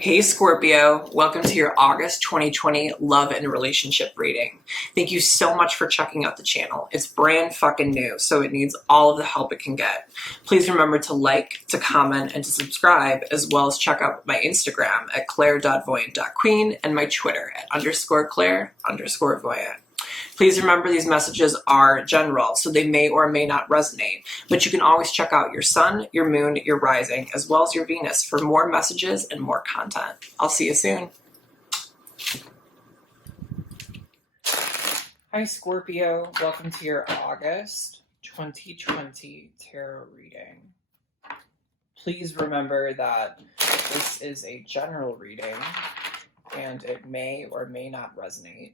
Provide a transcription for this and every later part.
Hey Scorpio, welcome to your August 2020 love and relationship reading. Thank you so much for checking out the channel. It's brand fucking new, so it needs all of the help it can get. Please remember to like, to comment, and to subscribe, as well as check out my Instagram at claire.voyant.queen and my Twitter at _claire_voyant. Please remember these messages are general, so they may or may not resonate, but you can always check out your sun, your moon, your rising, as well as your Venus for more messages and more content. I'll see you soon. Hi Scorpio, welcome to your August 2020 tarot reading. Please remember that this is a general reading and it may or may not resonate.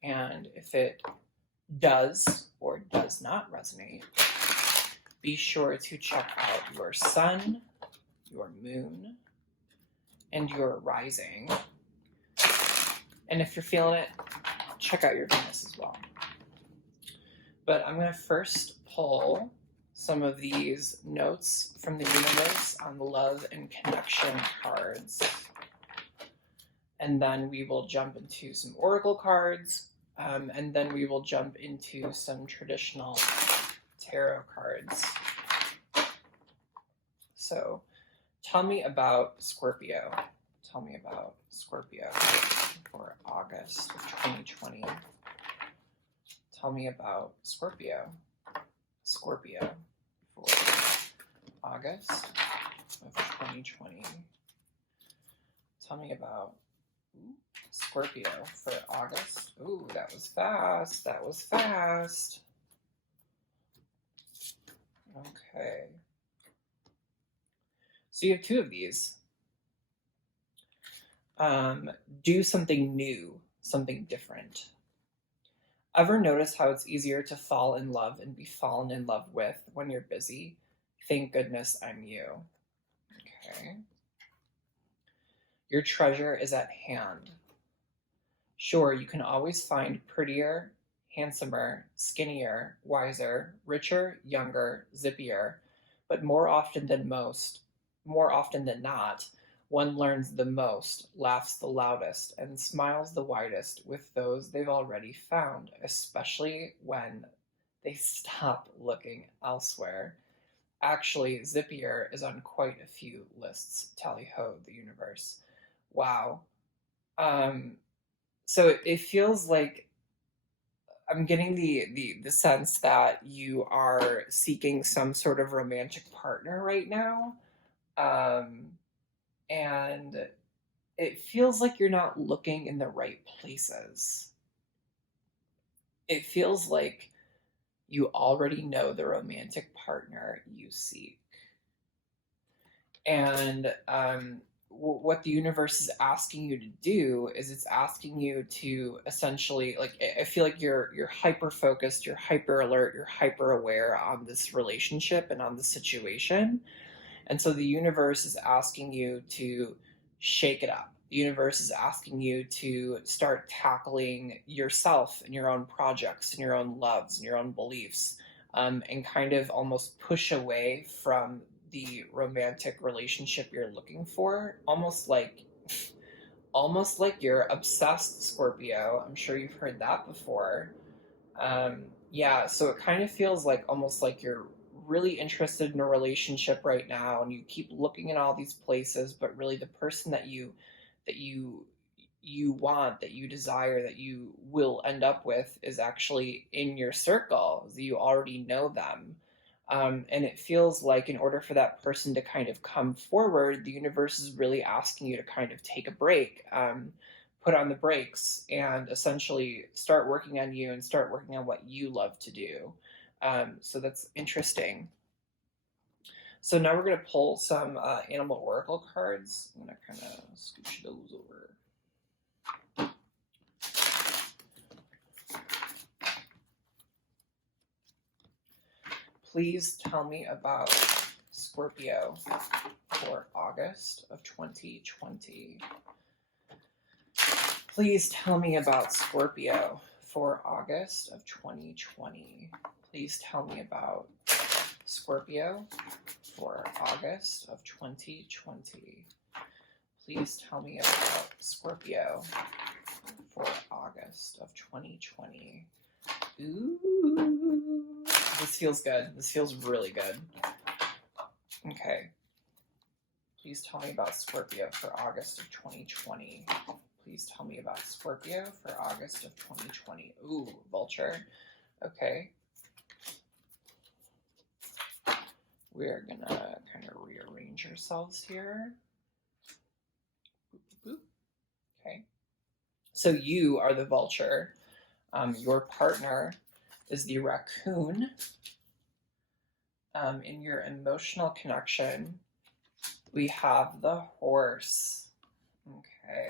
And if it does or does not resonate, be sure to check out your sun, your moon, and your rising. And if you're feeling it, check out your Venus as well. But I'm going to first pull some of these notes from the universe on the love and connection cards. And then we will jump into some oracle cards. And then we will jump into some traditional tarot cards. So tell me about Scorpio. Tell me about Scorpio for August of 2020. Tell me about Scorpio. Scorpio for August of 2020. Tell me about Scorpio for August. Ooh, that was fast. That was fast. Okay. So you have two of these. Do something new, something different. Ever notice how it's easier to fall in love and be fallen in love with when you're busy? Thank goodness I'm you. Okay. Your treasure is at hand. Sure, you can always find prettier, handsomer, skinnier, wiser, richer, younger, zippier, but more often than not, one learns the most, laughs the loudest, and smiles the widest with those they've already found, especially when they stop looking elsewhere. Actually, zippier is on quite a few lists. Tally-ho, the universe. Wow. So it feels like I'm getting the sense that you are seeking some sort of romantic partner right now. And it feels like you're not looking in the right places. It feels like you already know the romantic partner you seek. And what the universe is asking you to do is it's asking you to essentially, like, I feel like you're hyper focused, you're hyper alert, you're hyper aware on this relationship and on the situation. And so the universe is asking you to shake it up. The universe is asking you to start tackling yourself and your own projects and your own loves and your own beliefs, and kind of almost push away from the romantic relationship you're looking for, almost like you're obsessed, Scorpio. I'm sure you've heard that before. Yeah, so it kind of feels like almost like you're really interested in a relationship right now, and you keep looking in all these places, but really the person that you want, that you desire, that you will end up with is actually in your circle. You already know them. And it feels like in order for that person to kind of come forward, the universe is really asking you to kind of take a break, put on the brakes, and essentially start working on you and start working on what you love to do. So that's interesting. So now we're going to pull some animal oracle cards. I'm going to kind of scooch those over. Please tell me about Scorpio for August of 2020. Please tell me about Scorpio for August of 2020. Please tell me about Scorpio for August of 2020. Please tell me about Scorpio for August of 2020. Ooh, this feels good. This feels really good. Okay. Please tell me about Scorpio for August of 2020. Please tell me about Scorpio for August of 2020. Ooh, Vulture. Okay. We're gonna kind of rearrange ourselves here. Boop, boop, boop. Okay. So you are the Vulture. Your partner is the Raccoon. In your emotional connection, we have the Horse. Okay.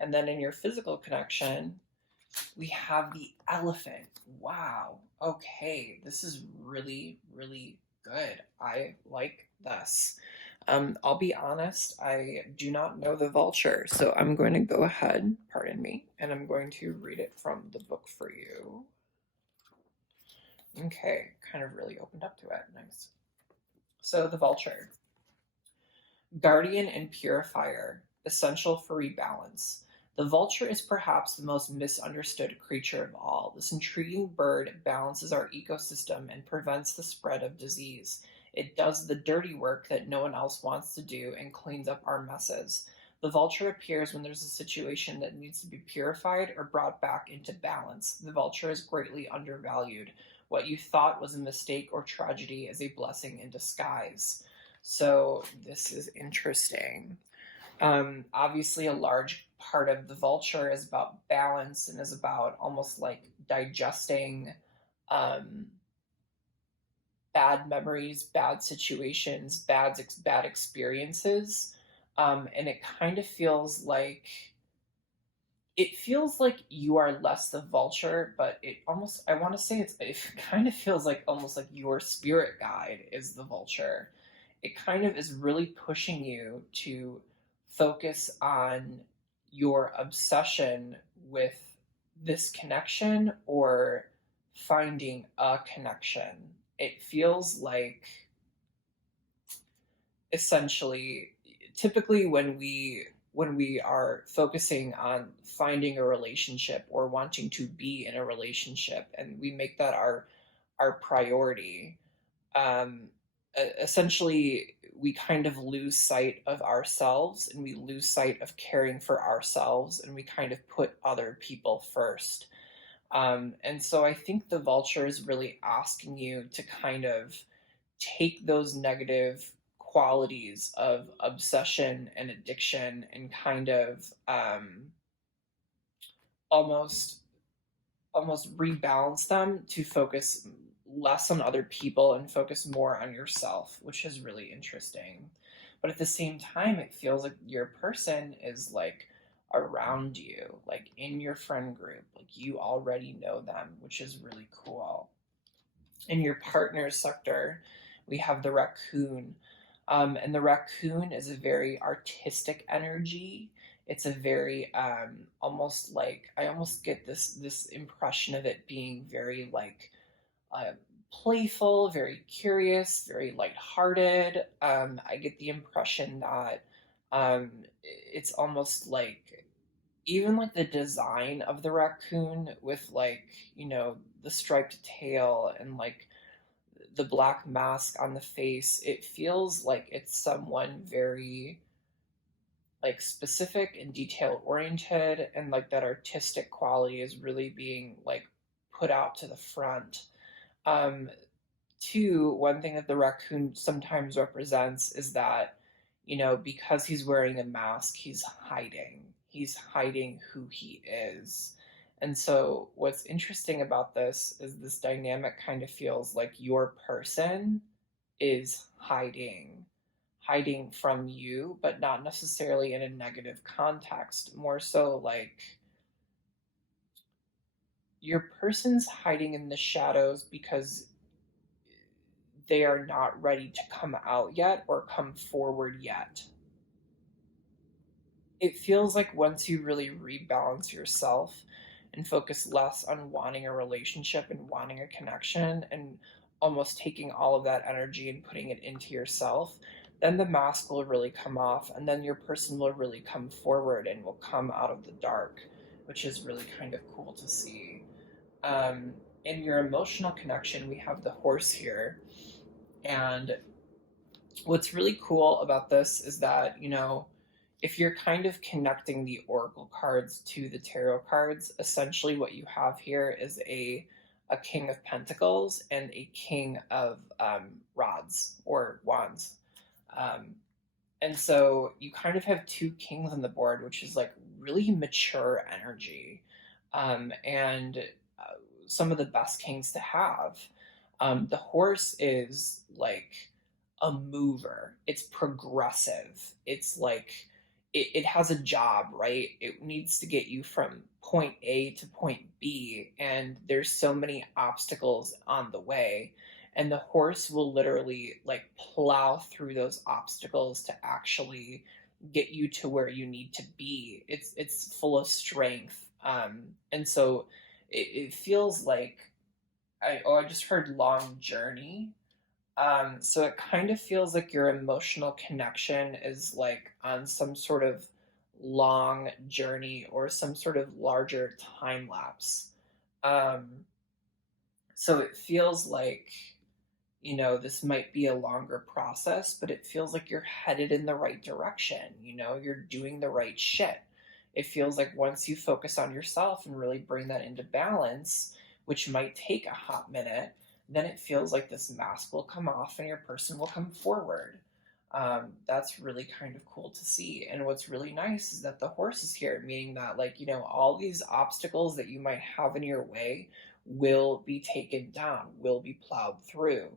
And then in your physical connection, we have the Elephant. Wow. Okay. This is really, really good. I like this. I'll be honest, I do not know the Vulture, so I'm going to go ahead, pardon me, and I'm going to read it from the book for you. Okay, kind of really opened up to it. Nice. So the Vulture. Guardian and purifier, essential for rebalance. The vulture is perhaps the most misunderstood creature of all. This intriguing bird balances our ecosystem and prevents the spread of disease. It does the dirty work that no one else wants to do and cleans up our messes. The vulture appears when there's a situation that needs to be purified or brought back into balance. The vulture is greatly undervalued. What you thought was a mistake or tragedy is a blessing in disguise. So this is interesting. Obviously, a large part of the vulture is about balance and is about almost like digesting bad memories, bad situations, bad experiences, and it kind of feels like you are less the vulture, but I want to say it kind of feels like almost like your spirit guide is the vulture. It kind of is really pushing you to focus on your obsession with this connection or finding a connection. It feels like essentially, typically when we are focusing on finding a relationship or wanting to be in a relationship and we make that our priority, um, essentially we kind of lose sight of ourselves and we lose sight of caring for ourselves and we kind of put other people first. And so I think the vulture is really asking you to kind of take those negative qualities of obsession and addiction and kind of almost rebalance them to focus less on other people and focus more on yourself, which is really interesting. But at the same time, it feels like your person is like around you, like in your friend group, like you already know them, which is really cool. In your partner's sector, we have the Raccoon. And the Raccoon is a very artistic energy. It's a very almost like I almost get this impression of it being very like uh, playful, very curious, very lighthearted. I get the impression that it's almost like even like the design of the raccoon with like the striped tail and like the black mask on the face, it feels like it's someone very like specific and detail oriented, and like that artistic quality is really being like put out to the front. um Two, one thing that the raccoon sometimes represents is that, because he's wearing a mask, he's hiding who he is. And so what's interesting about this is this dynamic kind of feels like your person is hiding from you, but not necessarily in a negative context, more so like your person's hiding in the shadows because they are not ready to come out yet or come forward yet. It feels like once you really rebalance yourself and focus less on wanting a relationship and wanting a connection and almost taking all of that energy and putting it into yourself, then the mask will really come off, and then your person will really come forward and will come out of the dark, which is really kind of cool to see. Um, in your emotional connection, we have the horse here. And what's really cool about this is that, if you're kind of connecting the oracle cards to the tarot cards, essentially what you have here is a king of pentacles and a king of rods or wands. Um, and so you kind of have two kings on the board, which is like really mature energy. And some of the best kings to have. The horse is like a mover, it's progressive, it's like it has a job, right? It needs to get you from point A to point B, and there's so many obstacles on the way. And the horse will literally like plow through those obstacles to actually get you to where you need to be. It's full of strength. And so it feels like I just heard long journey. So it kind of feels like your emotional connection is like on some sort of long journey or some sort of larger time lapse. Um, so it feels like, this might be a longer process, but it feels like you're headed in the right direction. You're doing the right shit. It feels like once you focus on yourself and really bring that into balance, which might take a hot minute, then it feels like this mask will come off and your person will come forward. That's really kind of cool to see. And what's really nice is that the horse is here, meaning that, like, all these obstacles that you might have in your way will be taken down, will be plowed through.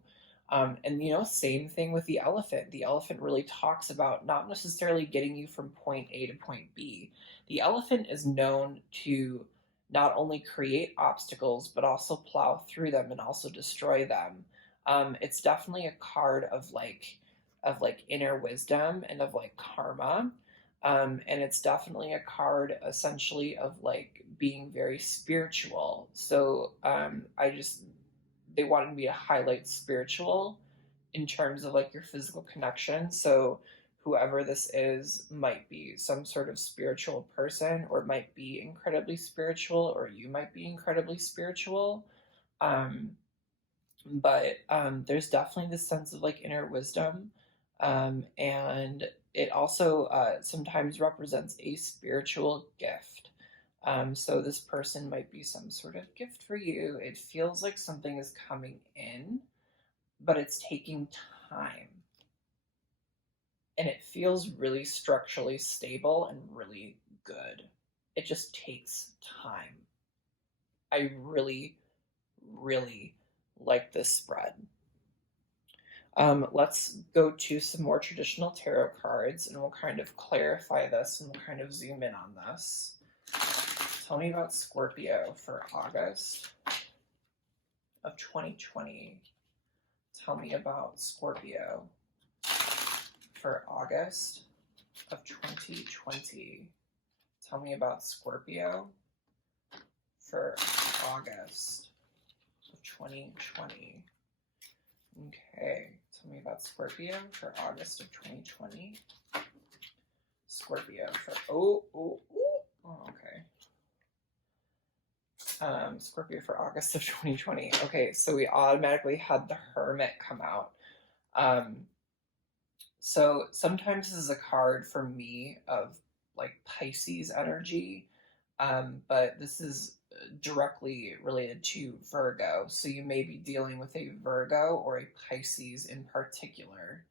And same thing with the elephant. The elephant really talks about not necessarily getting you from point A to point B. The elephant is known to not only create obstacles but also plow through them and also destroy them. It's definitely a card of like inner wisdom and of like karma. And it's definitely a card essentially of like being very spiritual. So they wanted me to highlight spiritual in terms of like your physical connection. So whoever this is might be some sort of spiritual person, or might be incredibly spiritual, or you might be incredibly spiritual. Um, but there's definitely this sense of like inner wisdom. And it also sometimes represents a spiritual gift. So this person might be some sort of gift for you. It feels like something is coming in, but it's taking time. And it feels really structurally stable and really good. It just takes time. I really, really like this spread. Let's go to some more traditional tarot cards and we'll kind of clarify this and we'll kind of zoom in on this. Tell me about Scorpio for August of 2020. Tell me about Scorpio for August of 2020. Tell me about Scorpio for August of 2020. Okay, tell me about Scorpio for August of 2020. Scorpio for okay. Scorpio for August of 2020. Okay, so we automatically had the Hermit come out. So sometimes this is a card for me of like Pisces energy, but this is directly related to Virgo. So you may be dealing with a Virgo or a Pisces in particular.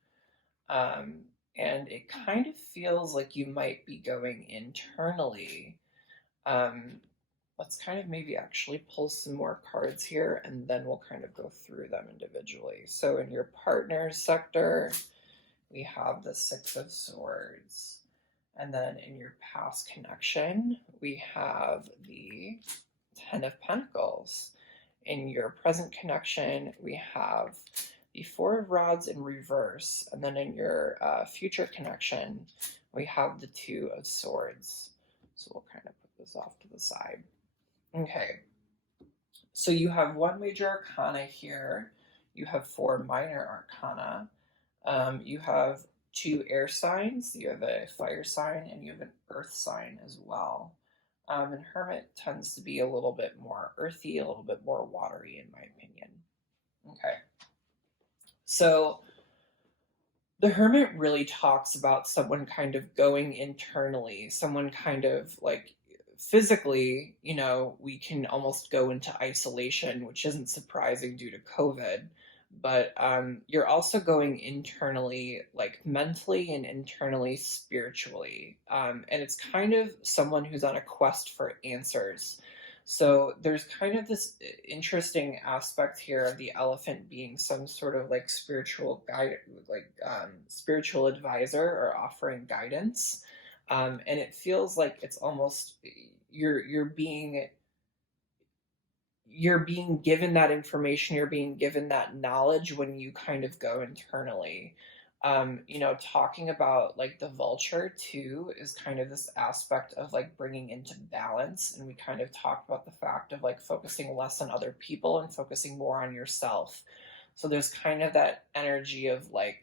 And it kind of feels like you might be going internally. Let's kind of maybe actually pull some more cards here and then we'll kind of go through them individually. So in your partner's sector, we have the Six of Swords. And then in your past connection, we have the Ten of Pentacles. In your present connection, we have the Four of Rods in reverse. And then in your future connection, we have the Two of Swords. So we'll kind of put this off to the side. Okay. So you have one major arcana here. You have four minor arcana. You have two air signs. You have a fire sign and you have an earth sign as well. And Hermit tends to be a little bit more earthy, a little bit more watery, in my opinion. Okay. So the Hermit really talks about someone kind of going internally, someone kind of like physically, we can almost go into isolation, which isn't surprising due to COVID. But you're also going internally, like mentally and internally spiritually. And it's kind of someone who's on a quest for answers. So there's kind of this interesting aspect here of the elephant being some sort of like spiritual guide, like spiritual advisor or offering guidance, and it feels like it's almost you're being you're being given that information, you're being given that knowledge when you kind of go internally. Talking about like the vulture too is kind of this aspect of like bringing into balance. And we kind of talked about the fact of like focusing less on other people and focusing more on yourself. So there's kind of that energy of like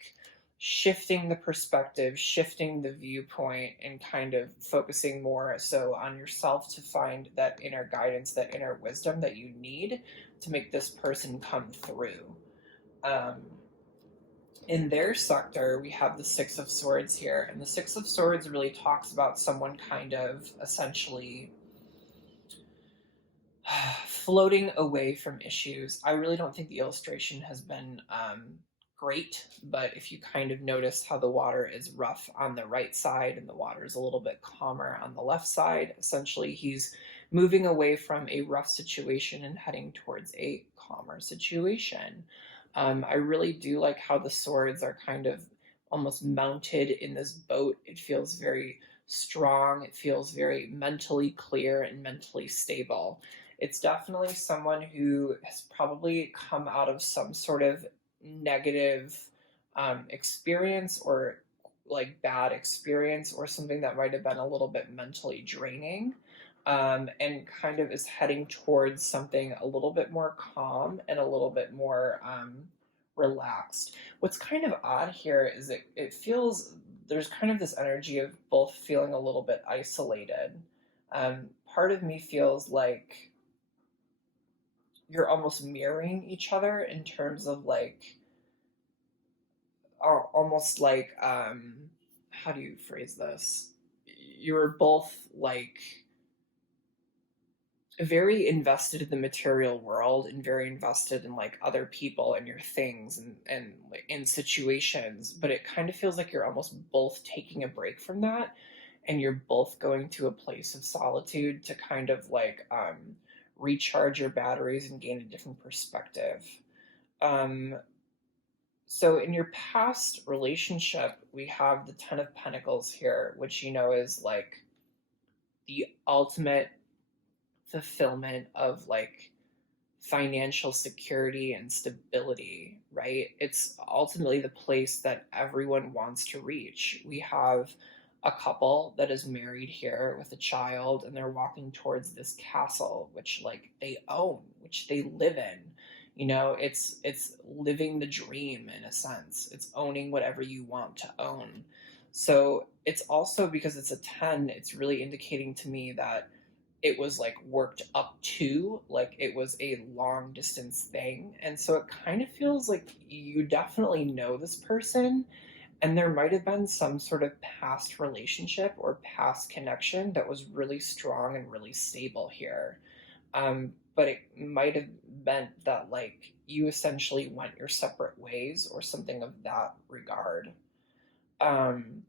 shifting the perspective, shifting the viewpoint, and kind of focusing more so on yourself to find that inner guidance, that inner wisdom that you need to make this person come through. Um, in their sector, we have the Six of Swords here, and the Six of Swords really talks about someone kind of essentially floating away from issues. I really don't think the illustration has been great, but if you kind of notice how the water is rough on the right side and the water is a little bit calmer on the left side, essentially he's moving away from a rough situation and heading towards a calmer situation. I really do like how the swords are kind of almost mounted in this boat. It feels very strong, it feels very mentally clear and mentally stable. It's definitely someone who has probably come out of some sort of negative experience or like bad experience or something that might have been a little bit mentally draining, and kind of is heading towards something a little bit more calm and a little bit more relaxed. What's kind of odd here is it feels there's kind of this energy of both feeling a little bit isolated. Part of me feels like you're almost mirroring each other in terms of like almost like how do you phrase this, you're both like very invested in the material world and very invested in like other people and your things and like in situations, but it kind of feels like you're almost both taking a break from that and you're both going to a place of solitude to kind of like recharge your batteries and gain a different perspective. Um, so in your past relationship, we have the Ten of Pentacles here, which is like the ultimate fulfillment of like financial security and stability, right? It's ultimately the place that everyone wants to reach. We have a couple that is married here with a child and they're walking towards this castle which like they own, which they live in. It's living the dream in a sense. It's owning whatever you want to own. So it's also because it's a 10, it's really indicating to me that it was like worked up to, like it was a long distance thing. And so it kind of feels like you definitely know this person, and there might have been some sort of past relationship or past connection that was really strong and really stable here. But it might have meant that like you essentially went your separate ways or something of that regard. Um,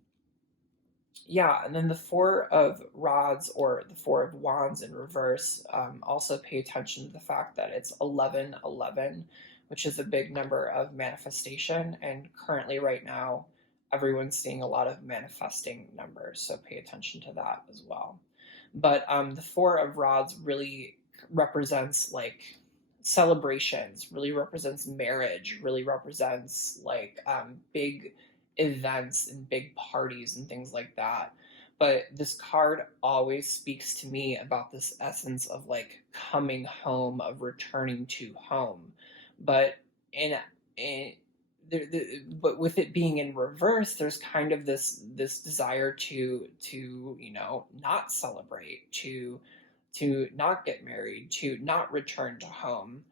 yeah, and then the Four of Rods or the Four of Wands in reverse, also pay attention to the fact that it's 1111, which is a big number of manifestation. And currently, right now, everyone's seeing a lot of manifesting numbers. So pay attention to that as well. But the Four of Rods really represents like celebrations, really represents marriage, really represents like big events and big parties and things like that. But this card always speaks to me about this essence of like coming home, of returning to home. But in but with it being in reverse, there's kind of this desire to not celebrate, to not get married, to not return to home.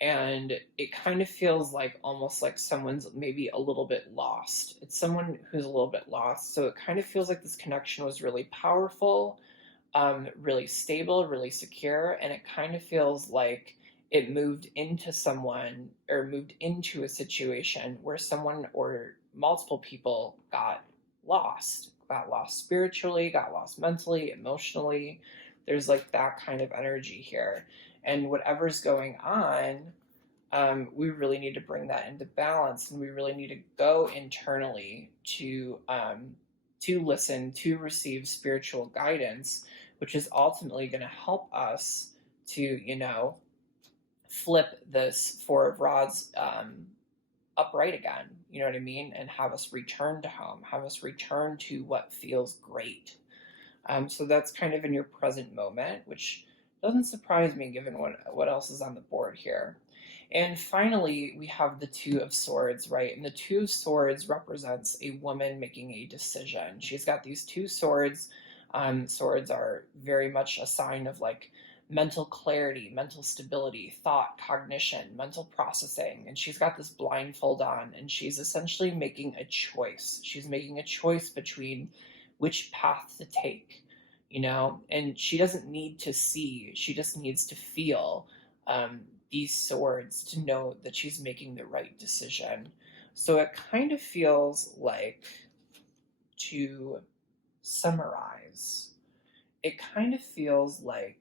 And it kind of feels like almost like someone's maybe a little bit lost. It's someone who's a little bit lost. So it kind of feels like this connection was really powerful, really stable, really secure, and it kind of feels like it moved into someone or moved into a situation where someone or multiple people got lost spiritually, got lost mentally, emotionally. There's like that kind of energy here. And whatever's going on, we really need to bring that into balance, and we really need to go internally to listen, to receive spiritual guidance, which is ultimately going to help us to, flip this Four of Rods upright again. You know what I mean? And have us return to home, have us return to what feels great. So that's kind of in your present moment, which doesn't surprise me given what else is on the board here. And finally, we have the Two of Swords, right? And the Two of Swords represents a woman making a decision. She's got these two swords. Swords are very much a sign of like mental clarity, mental stability, thought, cognition, mental processing. And she's got this blindfold on, and she's essentially making a choice. She's making a choice between which path to take, and she doesn't need to see, she just needs to feel these swords to know that she's making the right decision. So it kind of feels like, to summarize, it kind of feels like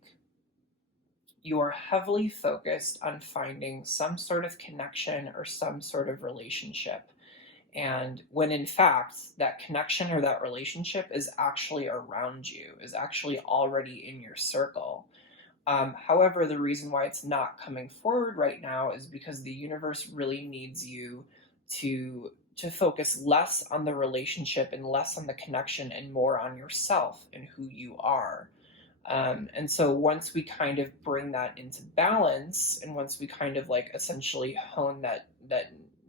you are heavily focused on finding some sort of connection or some sort of relationship. And when in fact, that connection or that relationship is actually around you, is actually already in your circle. However, the reason why it's not coming forward right now is because the universe really needs you to focus less on the relationship and less on the connection and more on yourself and who you are. And so once we kind of bring that into balance, and once we kind of like essentially hone that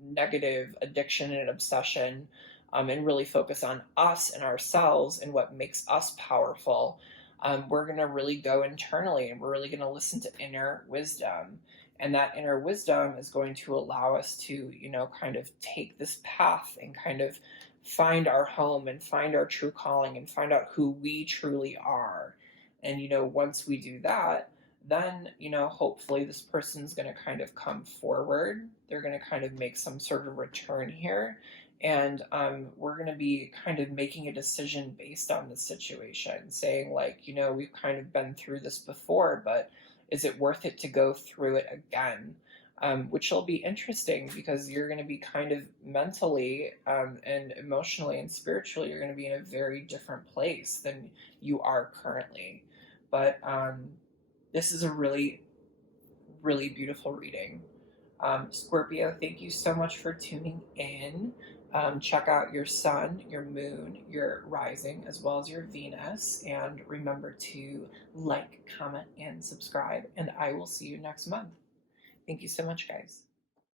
negative addiction and obsession, and really focus on us and ourselves and what makes us powerful, we're going to really go internally, and we're really going to listen to inner wisdom. And that inner wisdom is going to allow us to, kind of take this path and kind of find our home and find our true calling and find out who we truly are. And, once we do that, then, hopefully this person's going to kind of come forward. They're going to kind of make some sort of return here. And we're going to be kind of making a decision based on the situation, saying like, we've kind of been through this before, but is it worth it to go through it again? Which will be interesting because you're going to be kind of mentally and emotionally and spiritually, you're going to be in a very different place than you are currently. But this is a really, really beautiful reading. Scorpio, thank you so much for tuning in. Check out your sun, your moon, your rising, as well as your Venus. And remember to like, comment, and subscribe. And I will see you next month. Thank you so much, guys.